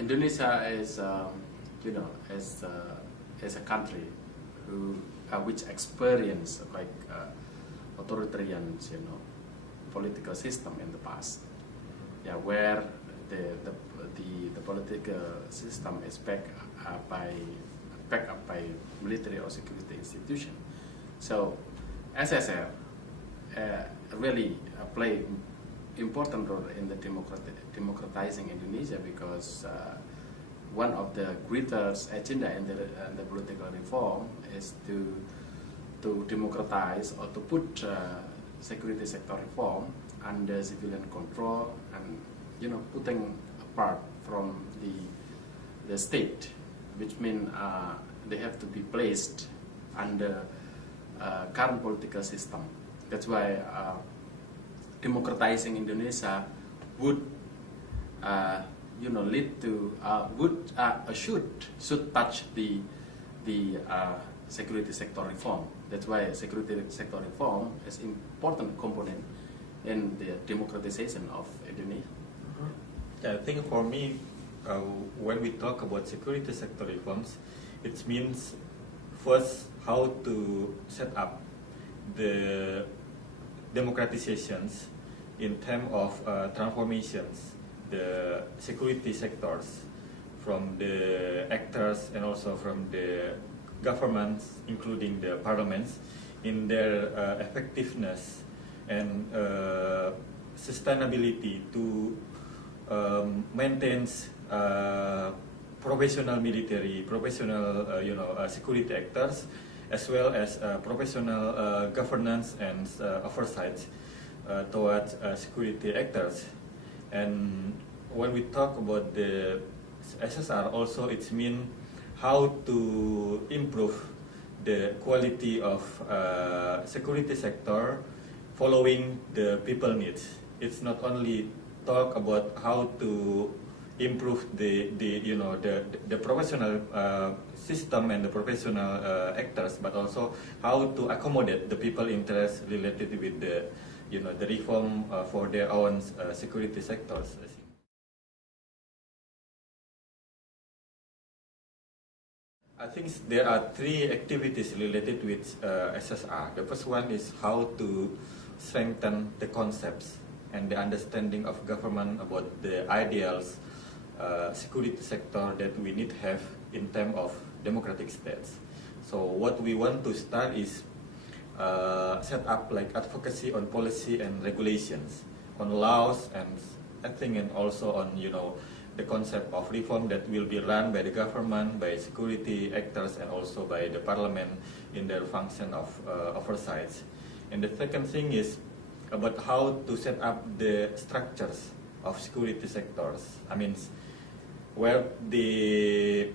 Indonesia is, as a country which experience like authoritarian, political system in the past, yeah, where the political system is backed up by military or security institution. So SSR really play important role in the democratizing Indonesia, because one of the greatest agenda in the political reform is to democratize or to put security sector reform under civilian control, and putting apart from the state, which means they have to be placed under current political system. That's why democratizing Indonesia would lead to should touch the security sector reform. That's why security sector reform is important component in the democratization of Indonesia. Yeah, I think for me, when we talk about security sector reforms, it means first how to set up the democratizations in terms of transformations, the security sectors from the actors and also from the governments, including the parliaments, in their effectiveness and sustainability to maintain professional military, professional security actors, as well as professional governance and oversight towards security actors. And when we talk about the SSR, also it means how to improve the quality of security sector following the people needs. It's not only talk about how to improve the professional system and the professional actors, but also how to accommodate the people interest related with the the reform for their own security sectors. I think there are three activities related with SSR. The first one is how to strengthen the concepts and the understanding of government about the ideals security sector that we need to have in terms of democratic states. So what we want to start is set up like advocacy on policy and regulations, on laws, and I think and also on the concept of reform that will be run by the government, by security actors, and also by the parliament in their function of oversight. And the second thing is about how to set up the structures of security sectors. I mean, where the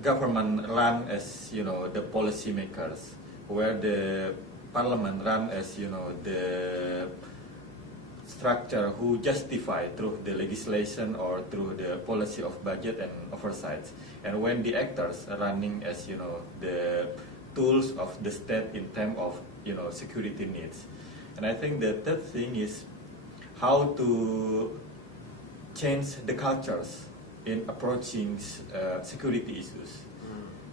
government run as the policy makers, where the parliament run as the structure who justify through the legislation or through the policy of budget and oversight, and when the actors are running as the tools of the state in terms of security needs. And I think the third thing is how to change the cultures in approaching security issues,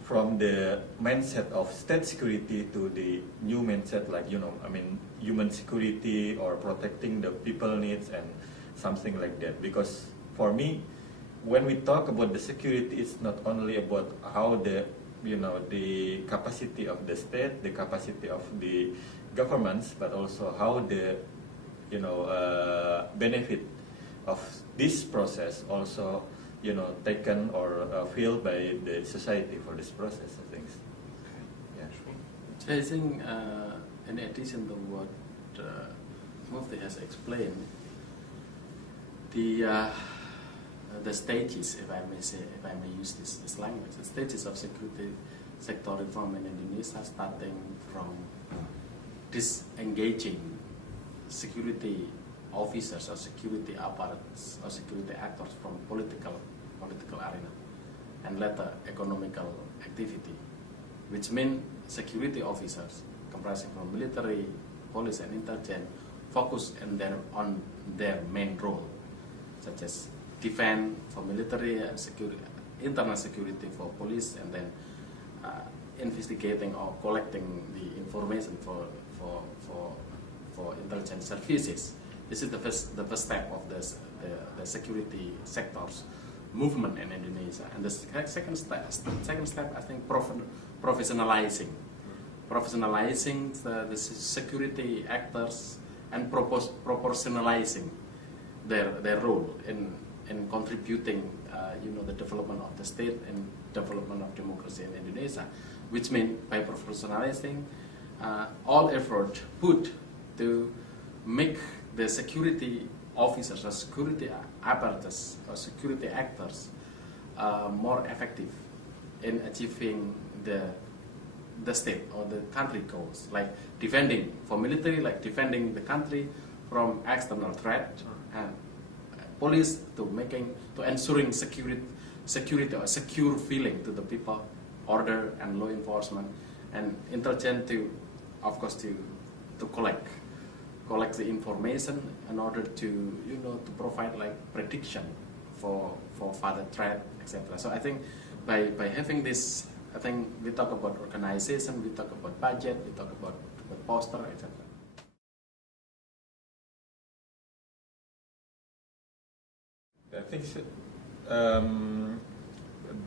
from the mindset of state security to the new mindset like human security or protecting the people needs and something like that. Because for me, when we talk about the security, it's not only about how the the capacity of the state, the capacity of the governments, but also how the benefit of this process also taken or feel by the society for this process of things. Yeah. So I think in addition to what Mufti has explained, the stages, if I may use this language, the stages of security sector reform in Indonesia, starting from disengaging security officers or security apparatus or security actors from political arena, and later economical activity, which means security officers comprising from military, police, and intelligence focus on their main role, such as defend for military security, internal security for police, and then investigating or collecting the information for intelligence services. This is the first step of the security sector's movement in Indonesia. And the second step, I think, professionalizing the security actors and proportionalizing their role in contributing, the development of the state and development of democracy in Indonesia, which means by professionalizing all effort put to make the security officers or security apparatus or security actors more effective in achieving the state or the country goals, like defending for military, like defending the country from external threat, and police to ensuring security or secure feeling to the people, order and law enforcement, and intelligence to, of course, to collect the information in order to to provide like prediction for further threat, etc. So I think by having this, I think we talk about organization, we talk about budget, we talk about poster, etc. I think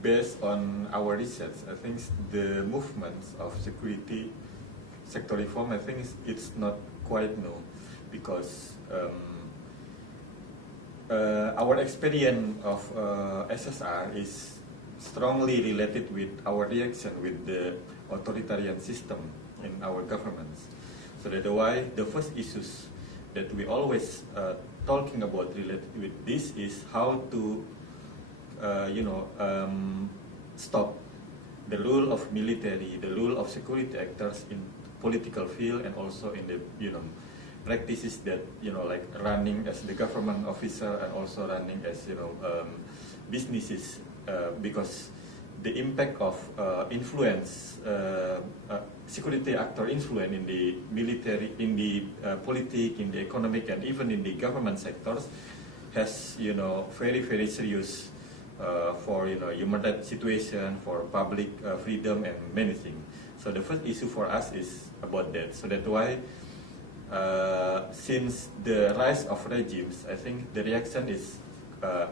based on our research, I think the movements of security sector reform, I think it's not quite new, because our experience of SSR is strongly related with our reaction with the authoritarian system in our governments. So that's why the first issues that we always talking about related with this is how to stop the rule of military, the rule of security actors in political field, and also in the practices that like running as the government officer and also running as businesses, because the impact of influence, security actor influence in the military, in the politics, in the economic, and even in the government sectors has very serious for human rights situation, for public freedom, and many things. So the first issue for us is about that. So that's why since the rise of regimes, I think the reaction is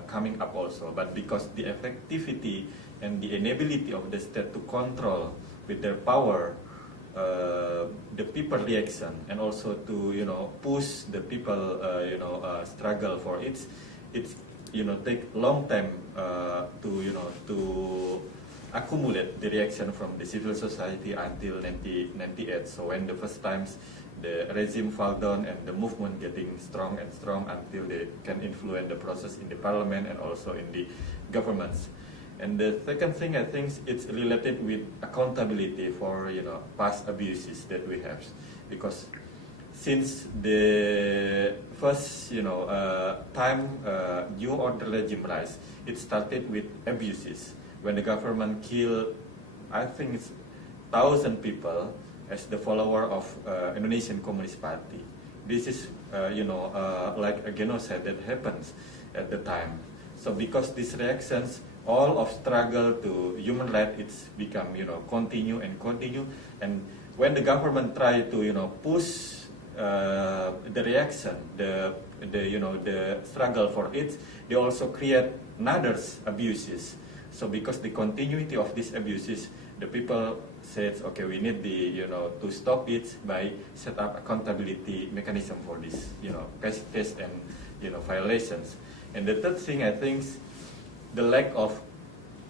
coming up also. But because the effectivity and the inability of the state to control with their power the people reaction, and also to push the people struggle for it's take long time to accumulate the reaction from the civil society until 1998. So when the first times the regime fall down and the movement getting strong and strong until they can influence the process in the parliament and also in the governments. And the second thing, I think it's related with accountability for past abuses that we have, because since the first time new order regime rise, it started with abuses when the government killed, I think it's 1,000 people as the follower of Indonesian Communist Party. This is like a genocide that happens at the time. So because these reactions, all of struggle to human rights, it's become continue, and when the government try to push the reaction, the struggle for it, they also create another abuses. So because the continuity of these abuses, the people said, okay, we need to stop it by set up accountability mechanism for this case and violations. And the third thing, I think, the lack of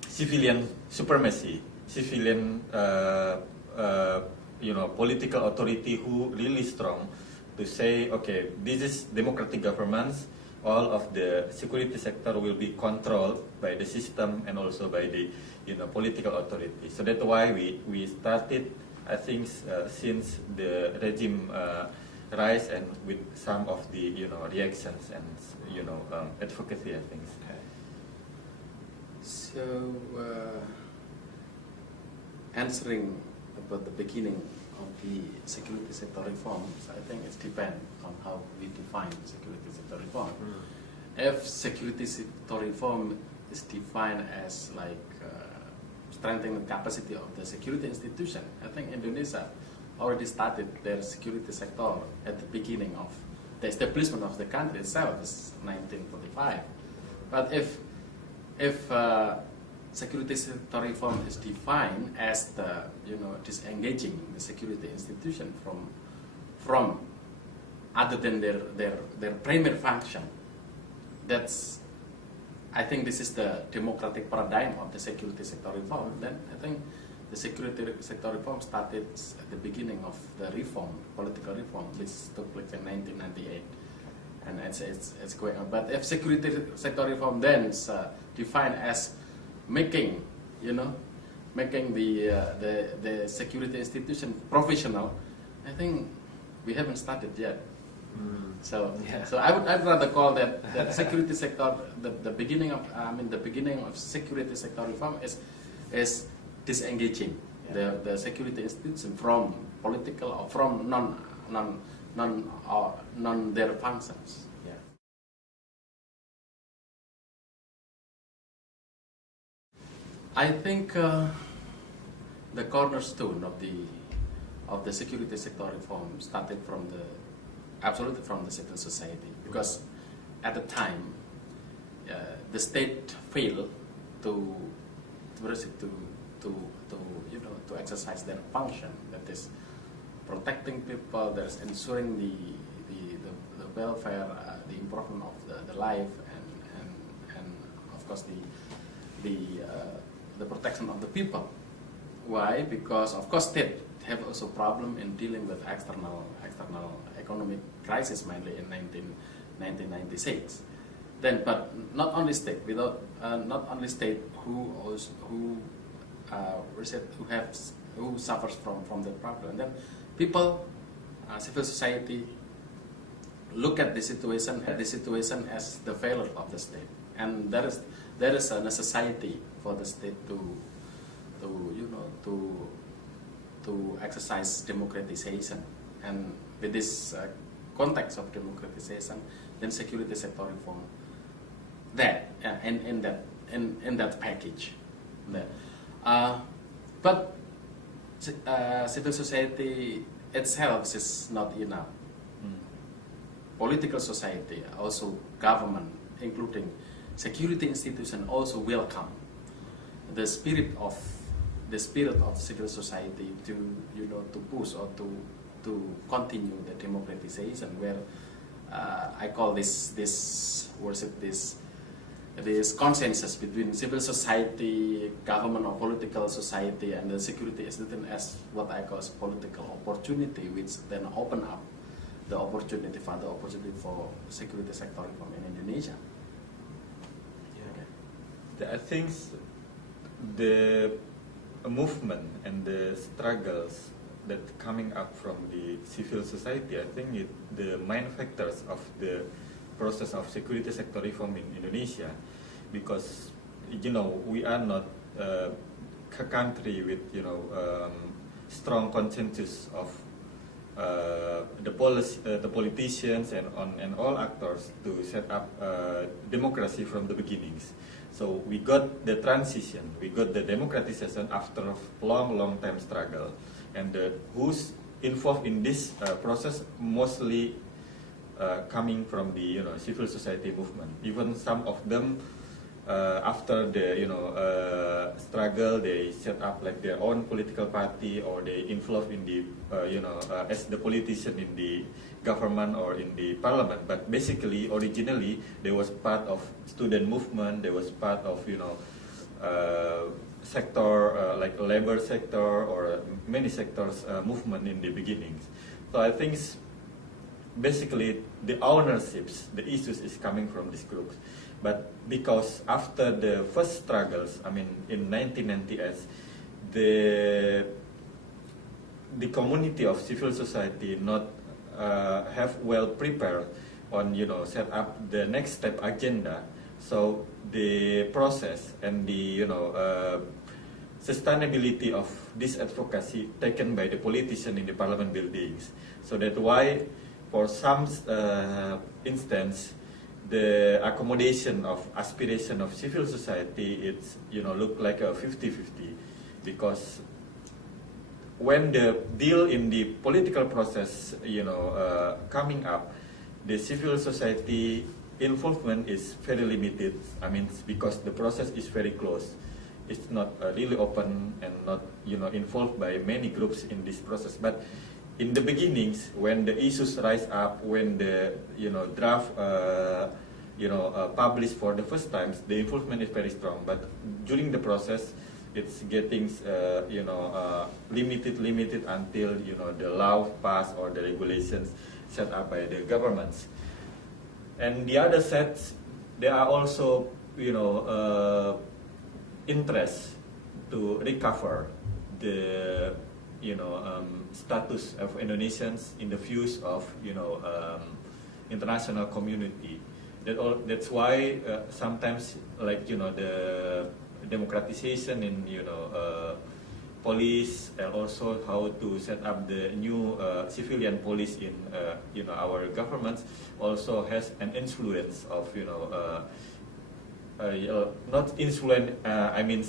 civilian supremacy, civilian political authority who really strong to say, okay, this is democratic governments, all of the security sector will be controlled by the system and also by the political authority. So that's why we started, I think, since the regime rise, and with some of the reactions and advocacy, I think. So answering about the beginning of the security sector reforms, I think it depends on how we define security sector reform. if security sector reform is defined as like strengthening the capacity of the security institution, I think Indonesia already started their security sector at the beginning of the establishment of the country itself, is 1945. But if security sector reform is defined as the disengaging the security institution from other than their primary function, I think this is the democratic paradigm of the security sector reform. Then I think the security sector reform started at the beginning of the reform, political reform, which took place in 1998, and it's going on. But if security sector reform then is defined as making the security institution professional, I think we haven't started yet. So I'd rather call that security sector the beginning of security sector reform is disengaging the security institution from political or from non their functions. Yeah. I think the cornerstone of the security sector reform started absolutely from the civil society, because at the time the state failed to exercise their function, that is protecting people, that is ensuring the welfare, the improvement of the life, and of course the protection of the people. Why? Because of course state have also problem in dealing with external economic crisis, mainly in 1996. Then, but not only state, not only state who suffers from that problem. And then people, civil society, look at the situation as the failure of the state, and there is a necessity for the state to exercise democratization, and with this context of democratization, then security sector reform in that package. But civil society itself is not enough. Political society, also government, including security institution, also welcome the spirit of civil society to push or to continue the democratization, where I call this consensus between civil society, government or political society, and the security institution as what I call as political opportunity, which then open up the opportunity for security sector reform in Indonesia. I think the movement and the struggles that coming up from the civil society, I think the main factors of the process of security sector reform in Indonesia, because we are not a country with strong consensus of the politicians and all actors to set up democracy from the beginnings. So we got the transition, we got the democratization after a long time struggle, and who's involved in this process mostly coming from the civil society movement. Even some of them after the struggle, they set up like their own political party, or they involved in the as the politician in the government or in the parliament. But basically, originally, they was part of student movement. They was part of sector like labor sector or many sectors movement in the beginnings. So I think basically the ownerships, the issues is coming from these groups. But because after the first struggles, I mean in 1998, the community of civil society not have well prepared on set up the next step agenda. So the process and the sustainability of this advocacy taken by the politician in the parliament buildings. So that's why for some instance the accommodation of aspiration of civil society, it's look like a 50-50, because when the deal in the political process coming up, the civil society involvement is very limited. I mean, because the process is very close. It's not really open and not involved by many groups in this process. But in the beginnings, when the issues rise up, when the draft published for the first time, the involvement is very strong. But during the process, it's getting limited until the law passed or the regulations set up by the governments. And the other sets, there are also interest to recover the status of Indonesians in the views of international community. That's why sometimes, like the democratization in police, and also how to set up the new civilian police in our governments also has an influence of not influence, I mean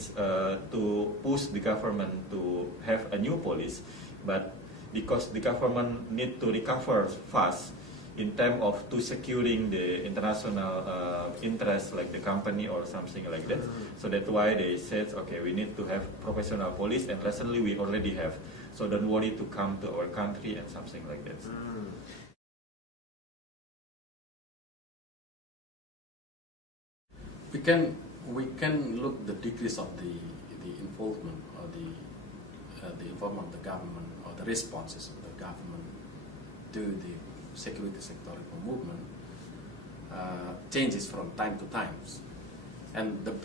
to push the government to have a new police, but because the government need to recover fast in terms of to securing the international interest, like the company or something like that. So that's why they said, okay, we need to have professional police, and recently we already have. So don't worry to come to our country and something like that. We can look the degrees of the involvement or the involvement of the government or the responses of the government to the security sector reform movement changes from time to time. And at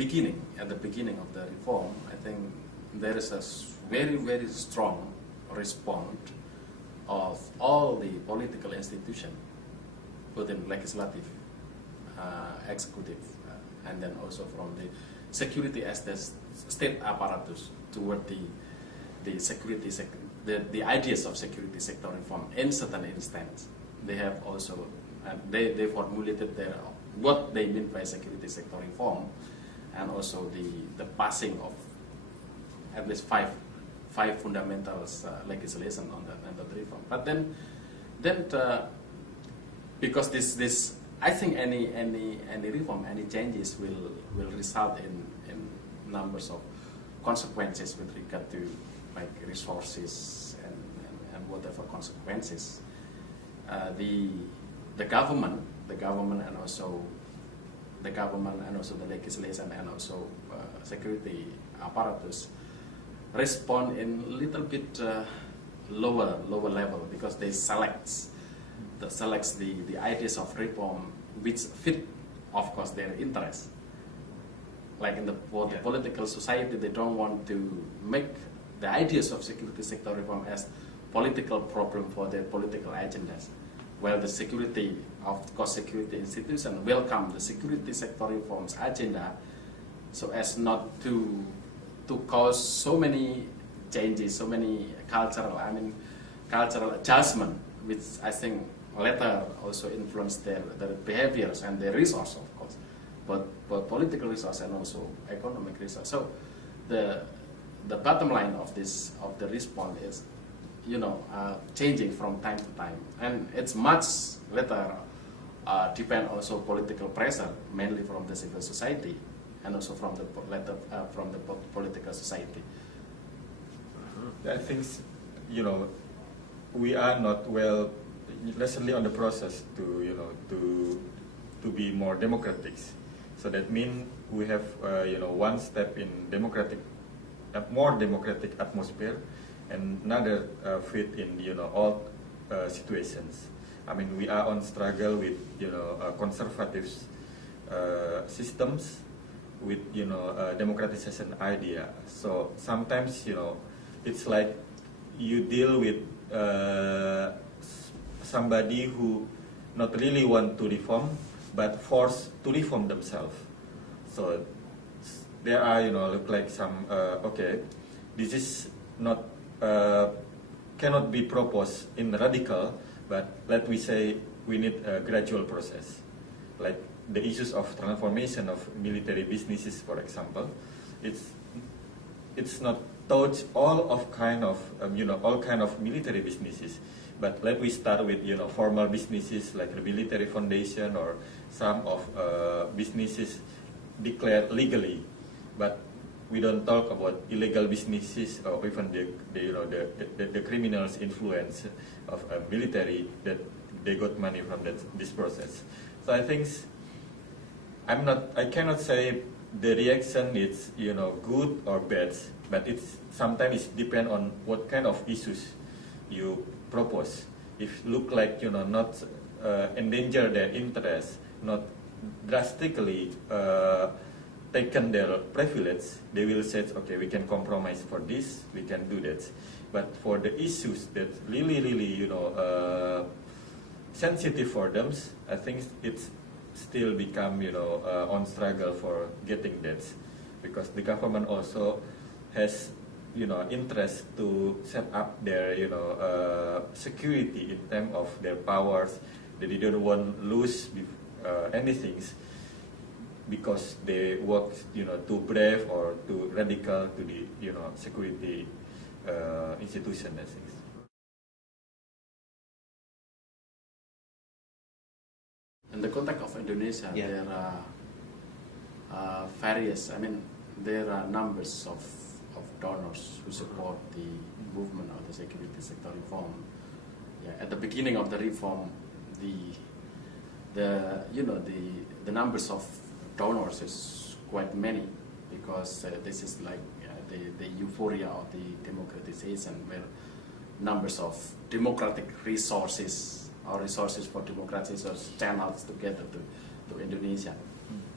the beginning of the reform, I think there is a very strong response of all the political institutions within legislative, executive, and then also from the security as the state apparatus toward the security the ideas of security sector reform. In certain instance, they have also they formulated what they mean by security sector reform, and also the passing of at least five fundamentals legislation on the reform. But then because this I think any reform, any changes will result in numbers of consequences with regard to like resources and whatever consequences. The government and also the legislation and also security apparatus respond in a little bit lower level, because they selects the ideas of reform which fit, of course, their interest. Like in the political society, they don't want to make the ideas of security sector reform as political problem for their political agendas. While the security, of course, security institution welcome the security sector reforms agenda, so as not to cause so many changes, so many cultural adjustment, which I think later also influence their behaviors and their resource, of course, but political resource and also economic resource. So the bottom line of the response is changing from time to time, and it's much later depend also political pressure, mainly from the civil society and also from the political society. I think we are not well recently on the process to be more democratic. So that means we have one step in more democratic atmosphere, and another fit in all situations. I mean, we are on struggle with conservative systems with democratization idea. So sometimes it's like you deal with somebody who not really want to reform, but forced to reform themselves. So there are look like some okay, this is not cannot be proposed in radical, but let we say we need a gradual process. Like the issues of transformation of military businesses, for example, it's not touch all kind of military businesses, but let we start with formal businesses like the military foundation or some of businesses declared legally, but we don't talk about illegal businesses or even the criminals influence of military that they got money from this process. So I think I cannot say the reaction is good or bad, but it's sometimes it depends on what kind of issues you propose. If look like not endanger their interest, not drastically taken their privilege, they will say, okay, we can compromise for this, we can do that. But for the issues that really sensitive for them, I think it's still become on struggle for getting that, because the government also has interest to set up their security in terms of their powers, that they don't want to lose anything because they work too brave or too radical to the security institution, I think. In the context of Indonesia, there are various, there are numbers of donors who support the movement of the security sector reform. At the beginning of the reform, the numbers of donors is quite many, because this is like the euphoria of the democratization, where numbers of democratic resources or resources for democracy is channeled together to Indonesia.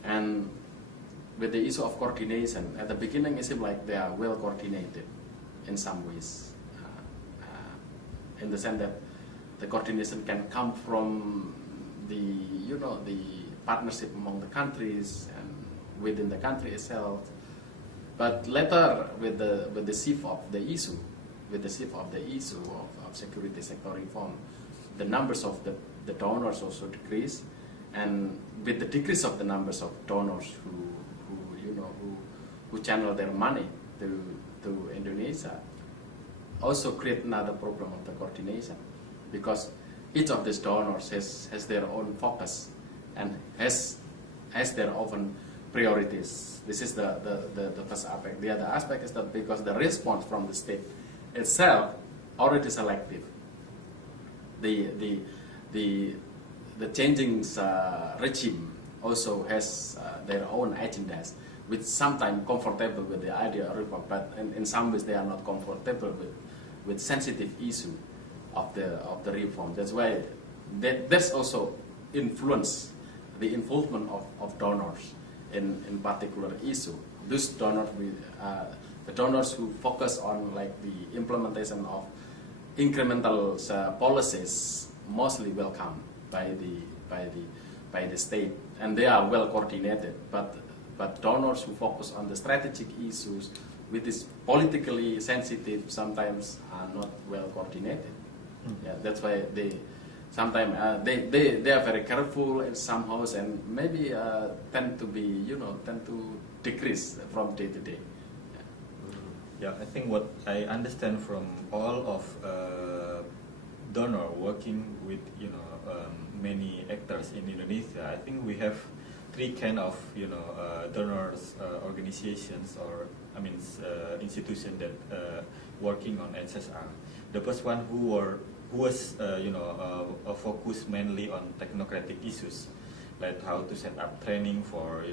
And with the issue of coordination, at the beginning it seemed like they are well coordinated in some ways, in the sense that the coordination can come from the partnership among the countries and within the country itself. But later, with the shift of the issue, of security sector reform, the numbers of the donors also decrease, and with the decrease of the numbers of donors who channel their money to Indonesia, also create another problem of the coordination, because each of these donors has their own focus and has their own priorities. This is the first aspect. The other aspect is that because the response from the state itself already selective, the changing regime also has their own agendas, which sometimes comfortable with the idea of reform, but in some ways they are not comfortable with sensitive issue of the reform. That's why that's also influence the involvement of donors in particular issue. Those donors, the donors who focus on like the implementation of incremental policies, mostly welcome by the state, and they are well coordinated. But donors who focus on the strategic issues, which is politically sensitive, sometimes are not well coordinated. That's why they sometimes they are very careful in some house, and maybe tend to decrease from day to day. I think what I understand from all of donor working with many actors in Indonesia, I think we have three kind of donors organizations, or institutions that working on SSR. The first one who was focused mainly on technocratic issues, like how to set up training for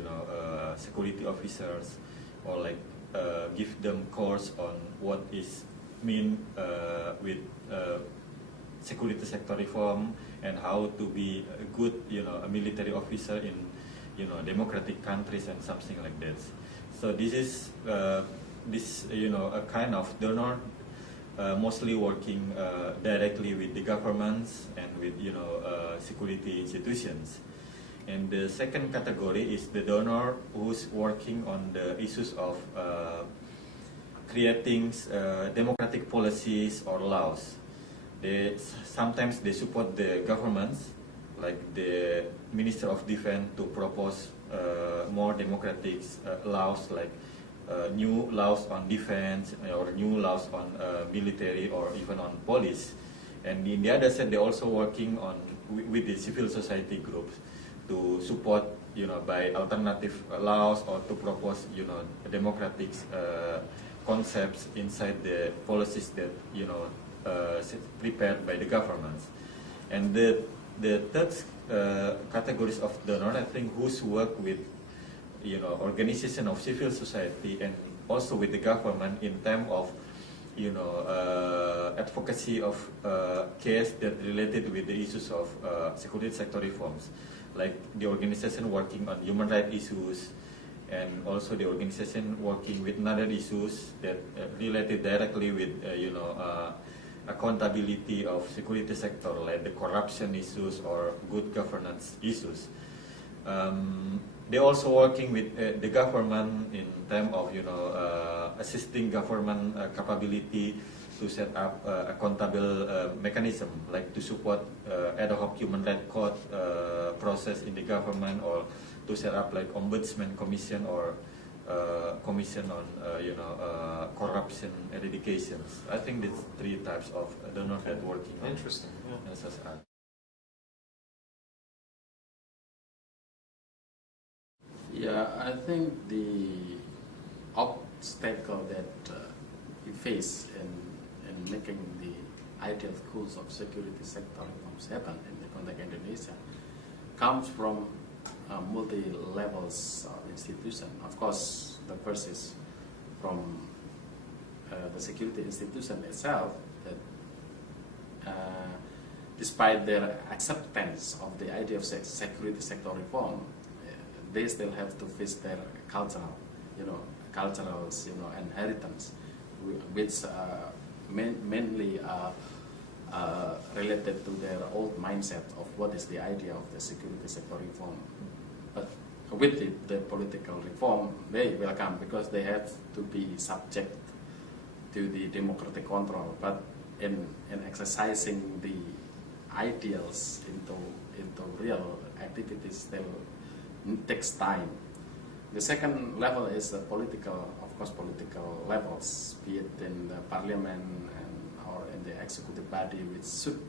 security officers, or like give them course on what is mean with security sector reform, and how to be a good a military officer in democratic countries and something like that. So this is a kind of donor mostly working directly with the governments and with security institutions. And the second category is the donor who's working on the issues of creating democratic policies or laws. Sometimes they support the governments like the Minister of Defense to propose more democratic laws, like new laws on defense or new laws on military or even on police. And in the other side, they're also working on with the civil society groups to support, by alternative laws or to propose, democratic concepts inside the policies that, prepared by the governments. And the third categories of donors, I think, whose work with, organization of civil society and also with the government in terms of, advocacy of case that related with the issues of security sector reforms, like the organization working on human rights issues, and also the organization working with other issues that related directly with, accountability of security sector, like the corruption issues or good governance issues. They're also working with the government in terms of, assisting government capability to set up accountable mechanism, like to support ad hoc human rights court process in the government, or to set up like ombudsman commission or commission on corruption eradications. I think that's three types of donor head working on. Interesting. Yeah. SSR. Yeah, I think the obstacle that we face in making the ideal goals of security sector reforms happen in the context of Indonesia comes from multi-levels of institution. Of course, the first is from the security institution itself, that despite their acceptance of the idea of security sector reform, they still have to face their cultural, inheritance, which mainly related to their old mindset of what is the idea of the security sector reform. But with the political reform, they welcome, because they have to be subject to the democratic control. But in exercising the ideals into real activities, still takes time. The second level is the political, of course, political levels, be it in the parliament or in the executive body, which should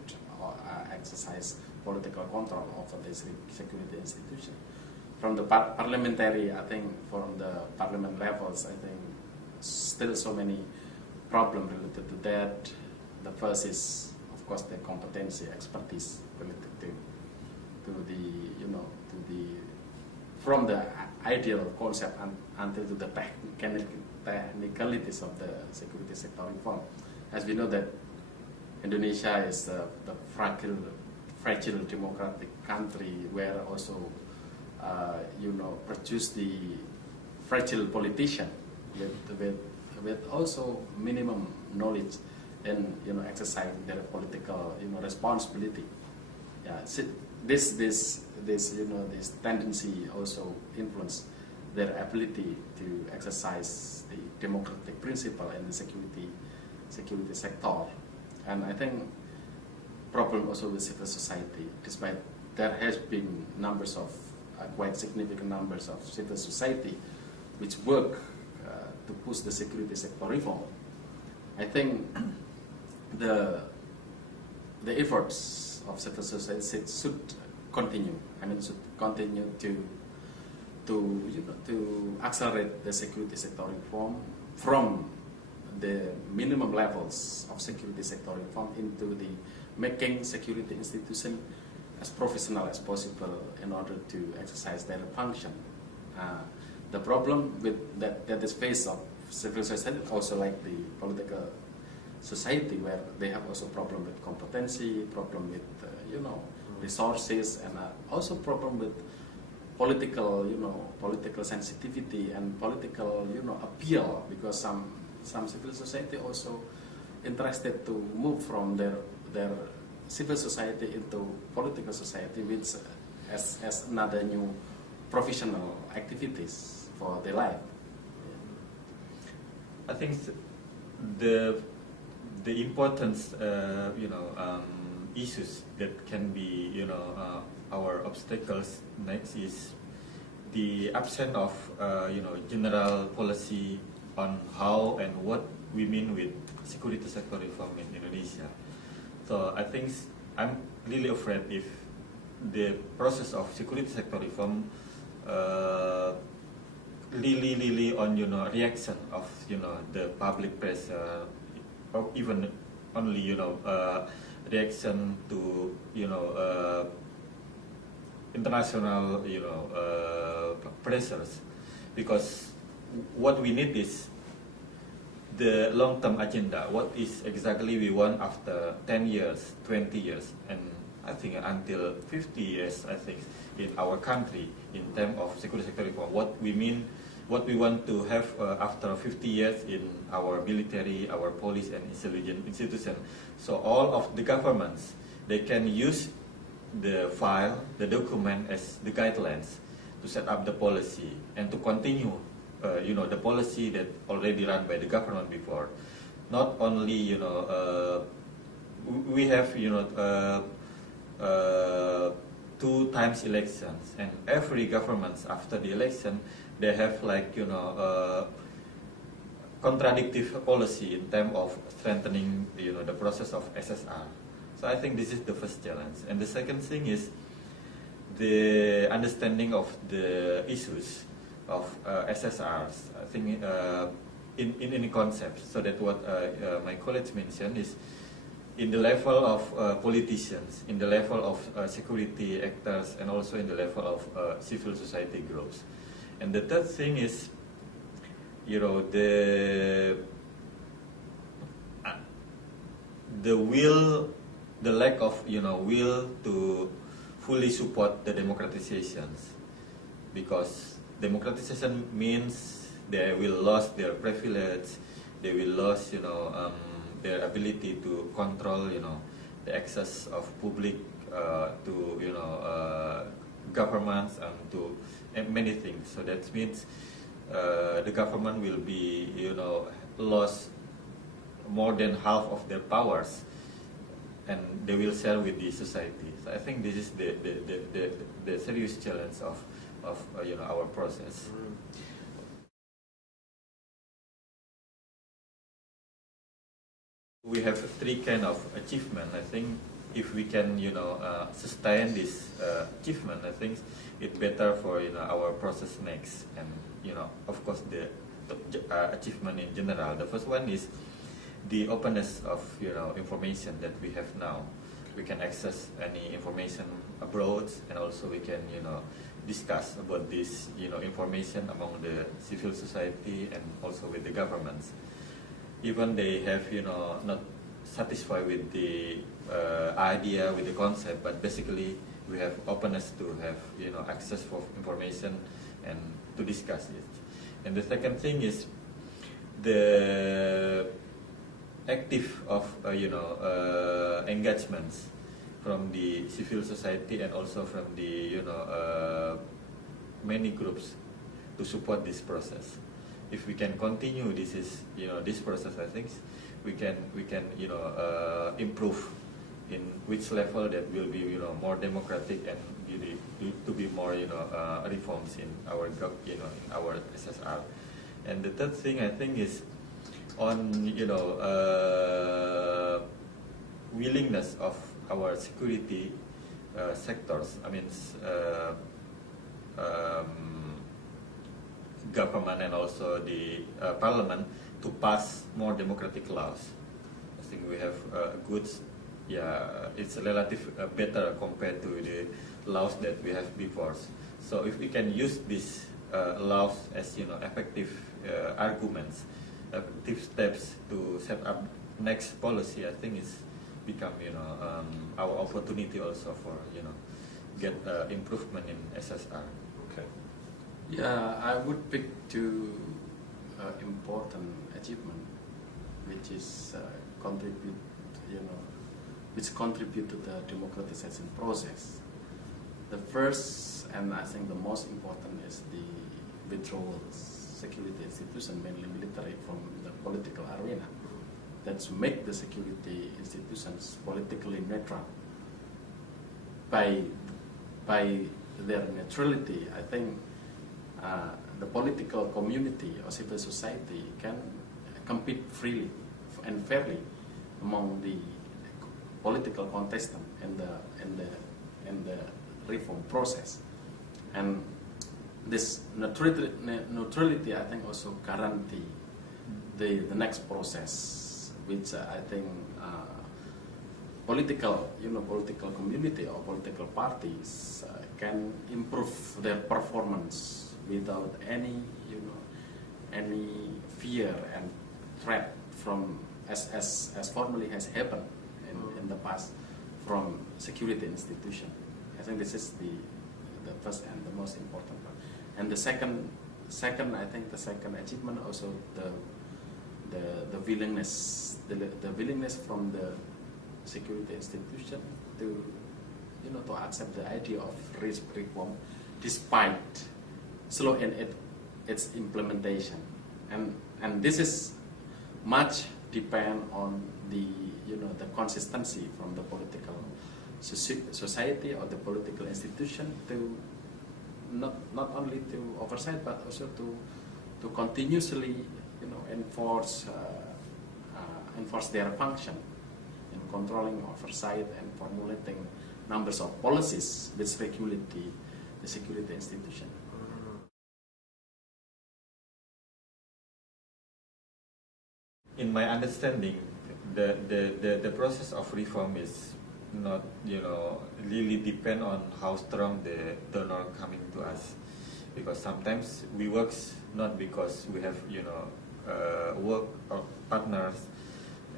exercise political control over the security institution. From the parliamentary, I think, from the parliament levels, I think still so many problems related to that. The first is, of course, the competency, expertise related to the from the ideal concept until to the technicalities of the security sector reform. As we know that Indonesia is the fragile democratic country where also produce the fragile politician with also minimum knowledge and exercising their political responsibility. Yeah, this tendency also influence their ability to exercise the democratic principle in the security sector. And I think problem also with civil society, despite there has been numbers of quite significant numbers of civil society which work to push the security sector reform. I think the efforts of civil society should continue. I mean, should continue to accelerate the security sector reform from the minimum levels of security sector reform into the making security institution as professional as possible in order to exercise their function. The problem with that is faced of civil society, also like the political society, where they have also problem with competency, problem with resources, and also problem with political political sensitivity and political appeal, because some civil society also interested to move from their civil society into political society, which as another new professional activities for their life. I think the importance issues that can be, our obstacles next is the absence of, general policy on how and what we mean with security sector reform in Indonesia. So I think I'm really afraid if the process of security sector reform really on reaction of the public pressure, or even only reaction to international pressures, because what we need is the long-term agenda. What is exactly we want after 10 years, 20 years, and I think until 50 years, I think, in our country in terms of security sector reform. What we mean, what we want to have after 50 years in our military, our police and institution. So all of the governments, they can use the file, the document as the guidelines to set up the policy and to continue the policy that already run by the government before. Not only we have 2 times elections, and every government after the election they have contradictive policy in terms of strengthening the process of SSR. So I think this is the first challenge, and the second thing is the understanding of the issues of SSRs. I think in the concept, so that what my colleagues mentioned is in the level of politicians, in the level of security actors, and also in the level of civil society groups. And the third thing is, the will, the lack of will to fully support the democratizations, because democratization means they will lose their privilege, they will lose their ability to control the access of public to governments and to many things. So that means the government will be lost more than half of their powers, and they will share with the society. So I think this is the serious challenge of our process. We have 3 kind of achievement. I think if we can sustain this achievement, I think it's better for our process next. And of course the achievement in general. The first one is the openness of information that we have now. We can access any information abroad, and also we can discuss about this information among the civil society and also with the governments. Even they have not satisfied with the idea, with the concept, but basically we have openness to have access for information and to discuss it. And the second thing is the active of engagements from the civil society and also from the many groups to support this process. If we can continue this process, I think we can improve in which level that will be more democratic and to be more reforms in our our SSR. And the third thing I think is on willingness of our security sectors. I mean government and also the parliament to pass more democratic laws. I think we have good, it's relative better compared to the laws that we have before. So if we can use these laws as effective arguments, effective steps to set up next policy, I think it's become our opportunity also for get improvement in SSR. Okay. Yeah, I would pick 2 important achievement, which is which contribute to the democratization process. The first, and I think the most important, is the withdrawal security institution, mainly military, from the political arena. That's make the security institutions politically neutral. by their neutrality, I think the political community or civil society can compete freely and fairly among the political contestant in the reform process. And this neutrality, I think, also guarantee the next process, which I think political community or political parties can improve their performance without any fear and threat from as formally has happened in the past from security institution. I think this is the first and the most important one. And the second I think the second achievement also the willingness from the security institution to accept the idea of reform despite slow in its implementation, and this is much depend on the consistency from the political society or the political institution to not only to oversight but also to continuously enforce their function in controlling oversight and formulating numbers of policies which regulate the security institution. In my understanding, the process of reform is not really depend on how strong the donor coming to us, because sometimes we work not because we have work or partners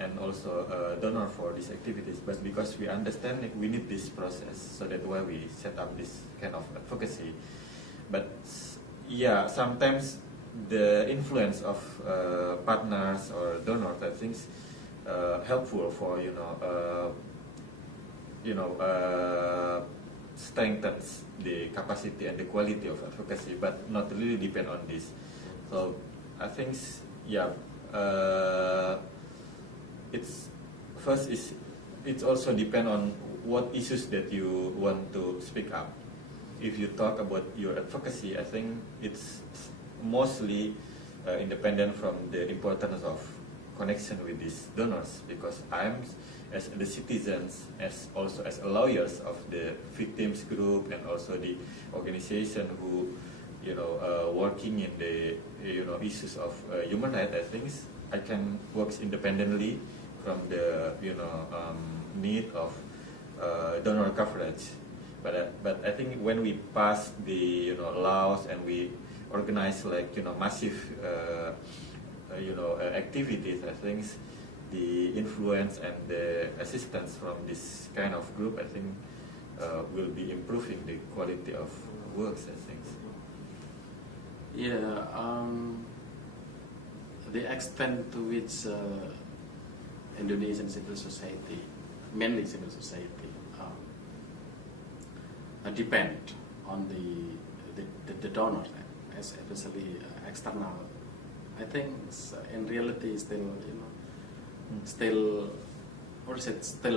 and also donor for these activities, but because we understand that we need this process, so that's why we set up this kind of advocacy. But yeah, sometimes the influence of partners or donors, I think, helpful for strengthens the capacity and the quality of advocacy, but not really depend on this. So I think, yeah, it's also depend on what issues that you want to speak up. If you talk about your advocacy, I think it's mostly independent from the importance of connection with these donors, because I'm, as the citizens, as also as lawyers of the victims group and also the organization who working in the issues of human rights, I think I can work independently from the need of donor coverage. But I think when we pass the laws and we organize like massive activities, I think the influence and the assistance from this kind of group, I think, will be improving the quality of works, I think. Yeah, the extent to which Indonesian civil society, mainly civil society, depend on the donors, especially external. I think in reality still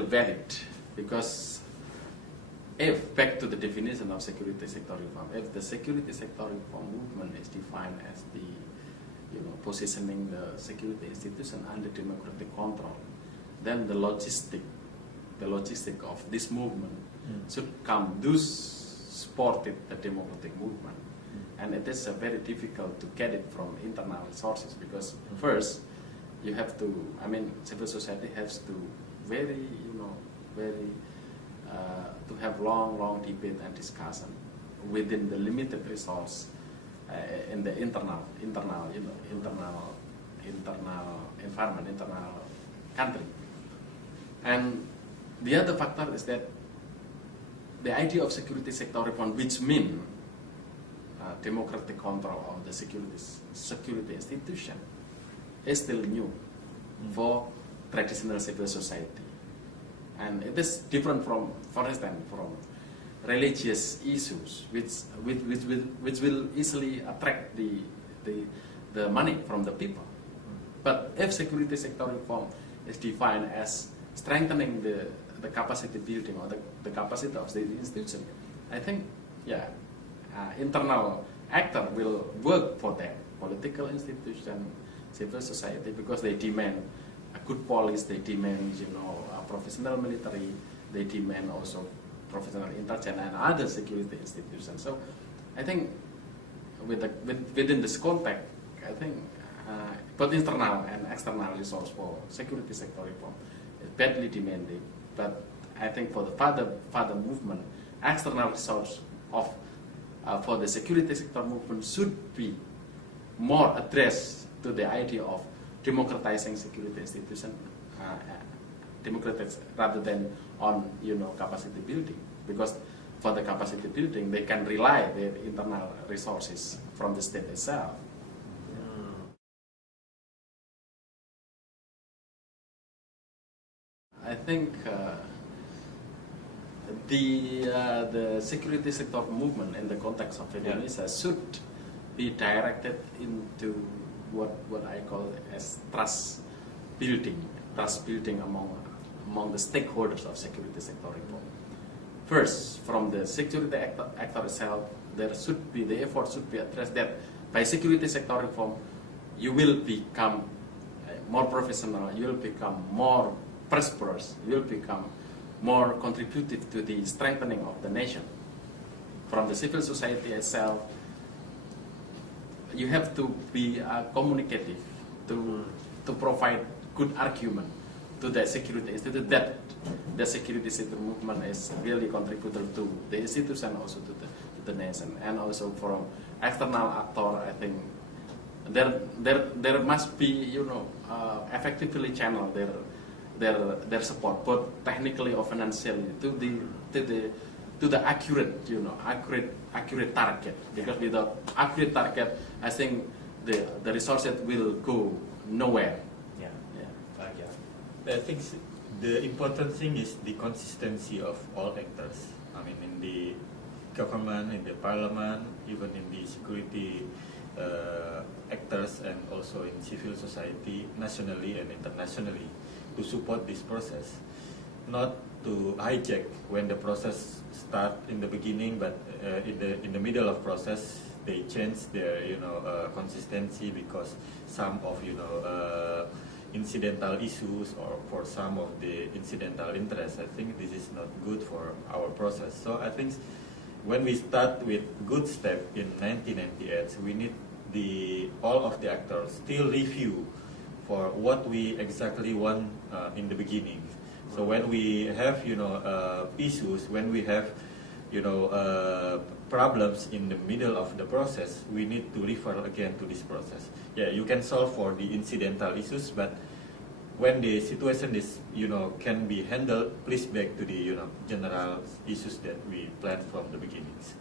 valid, because if back to the definition of security sector reform, if the security sector reform movement is defined as the positioning the security institution under democratic control, then the logistic of this movement should come those supported the democratic movement. And it is very difficult to get it from internal sources, because first you have to, civil society has to to have long debate and discussion within the limited resource in the internal environment, internal country. And the other factor is that the idea of security sector reform, which means democratic control of the security institution, is still new for traditional civil society. And it is different from, for instance, from religious issues, which will easily attract the money from the people. But if security sector reform is defined as strengthening the capacity building or the capacity of the institution, I think, yeah, internal actor will work for that, political institution, civil society, because they demand a good police, they demand, you know, a professional military, they demand also professional intelligence and other security institutions. So I think within this context, I think both internal and external resource for security sector reform is badly demanded. But I think for the further movement, external resource of for the security sector movement should be more addressed to the idea of democratizing security institution, rather than on, you know, capacity building, because for the capacity building they can rely their internal resources from the state itself. I think the security sector movement in the context of Indonesia should be directed into what I call as trust building among the stakeholders of security sector reform. First, from the security actor itself, the effort should be addressed that by security sector reform, you will become more professional, you will become more prosperous, you will become more contributive to the strengthening of the nation. From the civil society itself, you have to be communicative to provide good argument to the security institute that the security sector movement is really contributor to the institution, also to the nation, and also from external actor. I think there must be, you know, effectively channel their support, both technically or financially, to the accurate, you know, accurate target. Because without accurate target, I think the resources will go nowhere. I think the important thing is the consistency of all actors. I mean, in the government, in the parliament, even in the security actors, and also in civil society, nationally and internationally, to support this process. Not to hijack when the process start in the beginning, but in the middle of process they change their, you know, consistency because some of, you know, incidental issues or for some of the incidental interests. I think this is not good for our process. So I think when we start with good step in 1998, we need all of the actors still review for what we exactly want in the beginning. So when we have, you know, issues, when we have, you know, problems in the middle of the process, we need to refer again to this process. Yeah, you can solve for the incidental issues, but when the situation is, you know, can be handled, please back to the, you know, general issues that we planned from the beginnings.